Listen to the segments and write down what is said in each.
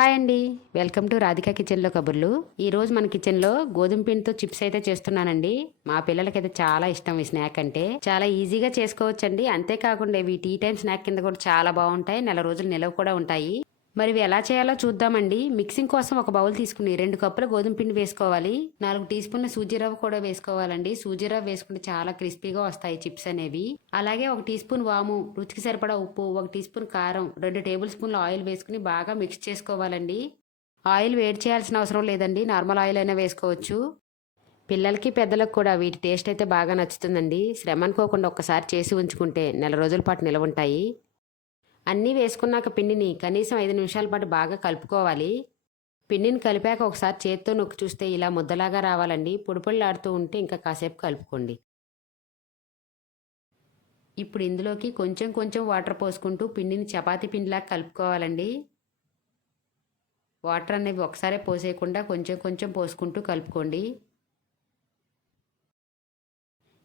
Hi అండి. Welcome to Radhika కిచెన్లో కబుర్లు. ఈరోజు మన కిచెన్లో గోధుమ పిండితో చిప్స్ అయితే చేస్తున్నానండి. మా పిల్లలకైతే చాలా ఇష్టం ఈ స్నాక్ అంటే. చాలా ఈజీగా చేసుకోవచ్చండి. అంతేకాకుండా ఇవి టీ టైం స్నాక్ కింద కూడా చాలా బాగుంటాయి. నెల రోజులు నిలవ కూడా ఉంటాయి. మరి ఇవి ఎలా చేయాలో చూద్దామండి. మిక్సింగ్ కోసం ఒక బౌల్ తీసుకుని రెండు కప్పుల గోధుమ పిండి వేసుకోవాలి. నాలుగు టీ స్పూన్ల సూజీ రవ్వ కూడా వేసుకోవాలండి. సూజీ రవ్వ వేసుకుంటే చాలా క్రిస్పీగా వస్తాయి చిప్స్ అనేవి. అలాగే ఒక టీ స్పూన్ వాము రుచికి సరిపడా ఉప్పు ఒక టీ స్పూన్ కారం రెండు టేబుల్ స్పూన్ల ఆయిల్ వేసుకుని బాగా మిక్స్ చేసుకోవాలండి. ఆయిల్ వేడి చేయాల్సిన అవసరం లేదండి. నార్మల్ ఆయిల్ అయినా వేసుకోవచ్చు. పిల్లలకి పెద్దలకు కూడా వీటి టేస్ట్ అయితే బాగా నచ్చుతుందండి. శ్రమ అనుకోకుండా ఒక్కసారి చేసి ఉంచుకుంటే నెల రోజుల పాటు నిలవ ఉంటాయి అన్నీ వేసుకున్నాక పిండిని కనీసం ఐదు నిమిషాల పాటు బాగా కలుపుకోవాలి. పిండిని కలిపాక ఒకసారి చేత్తో నొక్కి చూస్తే ఇలా ముద్దలాగా రావాలండి. పొడిపొళ్ళాడుతూ ఉంటే ఇంకా కాసేపు కలుపుకోండి. ఇప్పుడు ఇందులోకి కొంచెం కొంచెం వాటర్ పోసుకుంటూ పిండిని చపాతి పిండిలాగా కలుపుకోవాలండి. వాటర్ అనేవి ఒకసారే పోసేయకుండా కొంచెం కొంచెం పోసుకుంటూ కలుపుకోండి.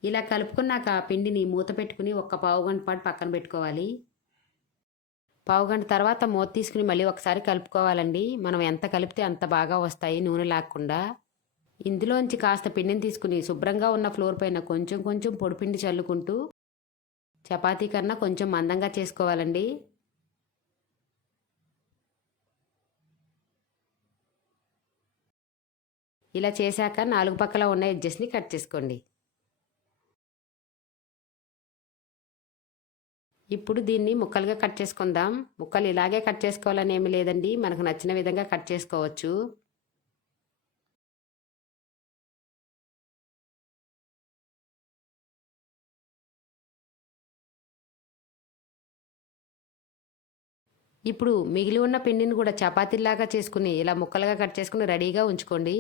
ఇలా కలుపుకున్నాక పిండిని మూత పెట్టుకుని ఒక్క పావు గంట పాటు పక్కన పెట్టుకోవాలి. పావు గంట తర్వాత మూత తీసుకుని మళ్ళీ ఒకసారి కలుపుకోవాలండి. మనం ఎంత కలిపితే అంత బాగా వస్తాయి నూనె లేకుండా. ఇందులోంచి కాస్త పిండిని తీసుకుని శుభ్రంగా ఉన్న ఫ్లోర్ పైన కొంచెం కొంచెం పొడిపిండి చల్లుకుంటూ చపాతీ కన్నా కొంచెం మందంగా చేసుకోవాలండి. ఇలా చేశాక నాలుగు పక్కల ఉన్న ఎడ్జెస్ని కట్ చేసుకోండి. ఇప్పుడు దీన్ని ముక్కలుగా కట్ చేసుకుందాం. ముక్కలు ఇలాగే కట్ చేసుకోవాలని ఏమి లేదండి. మనకు నచ్చిన విధంగా కట్ చేసుకోవచ్చు. ఇప్పుడు మిగిలి ఉన్న పిండిని కూడా చపాతీలాగా చేసుకుని ఇలా ముక్కలుగా కట్ చేసుకుని రెడీగా ఉంచుకోండి.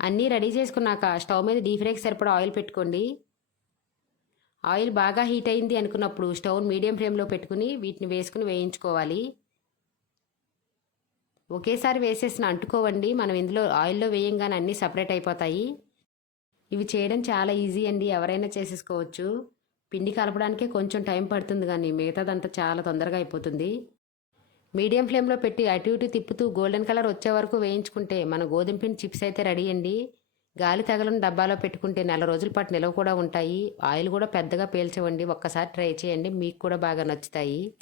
అన్నీ రెడీ చేసుకున్నాక స్టవ్ మీద డీప్ ఫ్రైకి సరిపడా ఆయిల్ పెట్టుకోండి. ఆయిల్ బాగా హీట్ అయింది అనుకున్నప్పుడు స్టవ్ మీడియం ఫ్లేమ్లో పెట్టుకుని వీటిని వేసుకుని వేయించుకోవాలి. ఒకేసారి వేసేసిన అంటుకోవండి. మనం ఇందులో ఆయిల్లో వేయంగానే అన్నీ సపరేట్ అయిపోతాయి. ఇవి చేయడం చాలా ఈజీ అండి. ఎవరైనా చేసేసుకోవచ్చు. పిండి కలపడానికే కొంచెం టైం పడుతుంది కానీ మిగతాదంతా చాలా తొందరగా అయిపోతుంది. మీడియం ఫ్లేమ్లో పెట్టి అటు ఇటు తిప్పుతూ గోల్డెన్ కలర్ వచ్చే వరకు వేయించుకుంటే మన గోధుమ పిండి చిప్స్ అయితే రెడీ అండి. గాలి తగలని డబ్బాలో పెట్టుకుంటే నెల రోజుల పాటు నిలవ కూడా ఉంటాయి. ఆయిల్ కూడా పెద్దగా పీల్చవండి. ఒక్కసారి ట్రై చేయండి. మీకు కూడా బాగా నచ్చుతాయి.